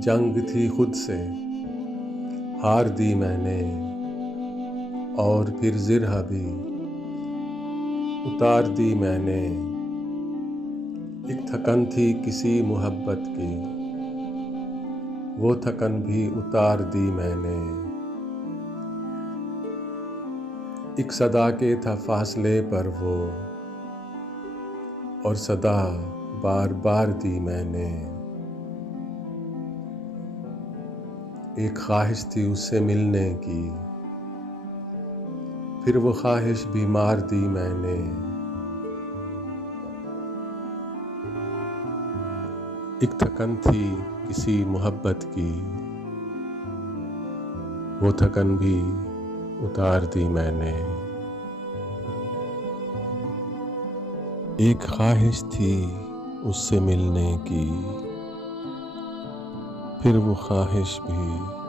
जंग थी खुद से, हार दी मैंने, और फिर जिरह भी उतार दी मैंने। एक थकन थी किसी मोहब्बत की, वो थकन भी उतार दी मैंने। एक सदा के था फासले पर वो, और सदा बार बार दी मैंने। एक ख्वाहिश थी उससे मिलने की, फिर वो ख्वाहिश भी मार दी मैंने। एक थकन थी किसी मोहब्बत की, वो थकन भी उतार दी मैंने। एक ख्वाहिश थी उससे मिलने की, फिर वो ख्वाहिश भी